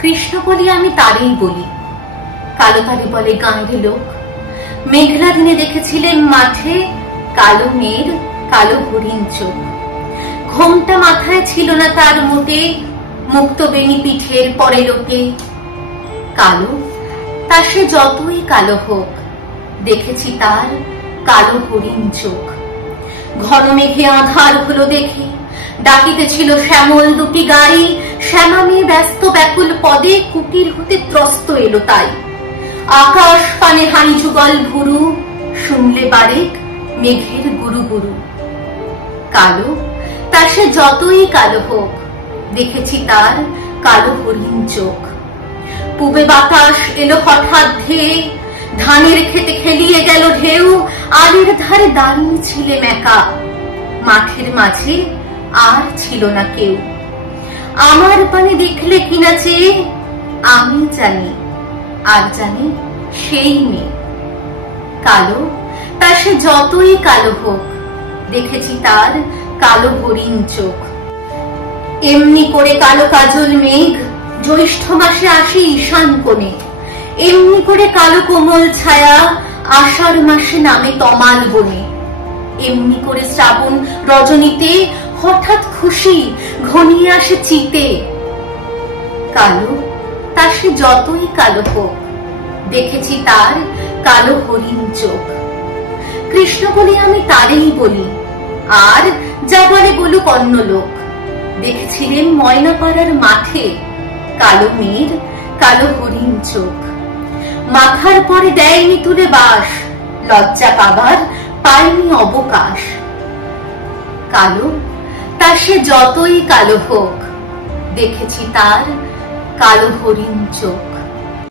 কৃষ্ণ বলি আমি তারেই বলি, কালো তারে বলে গাঁয়ের লোক। মেঘলা দিনে দেখেছিলেন মাঠে কালো মেঘ, কালো হরিণ চোখ। ঘোমটা মাথায় ছিল না তার মোটে, মুক্ত বেণী পিঠের পরে লোটে। কালো তা সে যতই কালো হোক, দেখেছি তার কালো হরিণ চোখ। ঘন মেঘে আঁধার হলো দেখে, ডাকিতেছিল শ্যামল দুটি গাড়ি। শ্যামা মেয়ে ব্যস্ত ব্যাকুল পদে, কুটির হতে ত্রস্ত এলো তাই। আকাশ পানে হানি যুগল ভুরু, শুনলে বারেক মেঘের গুরু গুরু। কালো তা সে যতই কালো হোক, দেখেছি তার কালো হরিণ চোখ। পূবে বাতাস এলো হঠাৎ ধেয়ে, ধানের খেতে খেলিয়ে গেল ঢেউ। আলের ধারে দাঁড়িয়ে ছিলেম একা, মাঠের মাঝে আর ছিল না কেউ। আমার পানে দেখলে কিনা চেয়ে, আমি জানি আর জানি সেই মেয়ে। কালো তা সে যতই কালো হোক, দেখেছি তার কালো হরিণ চোখ। এমনি করে কালো কাজল মেঘ জ্যৈষ্ঠ মাসে আসে ঈশান কোণে। এমনি করে কালো কোমল ছায়া আষাঢ় মাসে নামে তমাল বনে। এমনি করে শ্রাবণ রজনীতে হঠাৎ খুশি ঘনিয়ে আসে চিতে। কালো তা সে যতই কালো হোক, দেখেছি তার কালো হরিণ চোখ। কৃষ্ণ বলি আমি তারেই বলি, আর যা বলে বলুক অন্য লোক। দেখেছিলেন ময়নাপাড়ার মাঠে কালো মেয়ের কালো হরিণ চোখ। মাথার পরে দেয়নি তুলে বাস, লজ্জা পাবার পায়নি অবকাশ। কালো তা সে যতই কালো হোক, দেখেছি তার কালো হরিণ চোখ।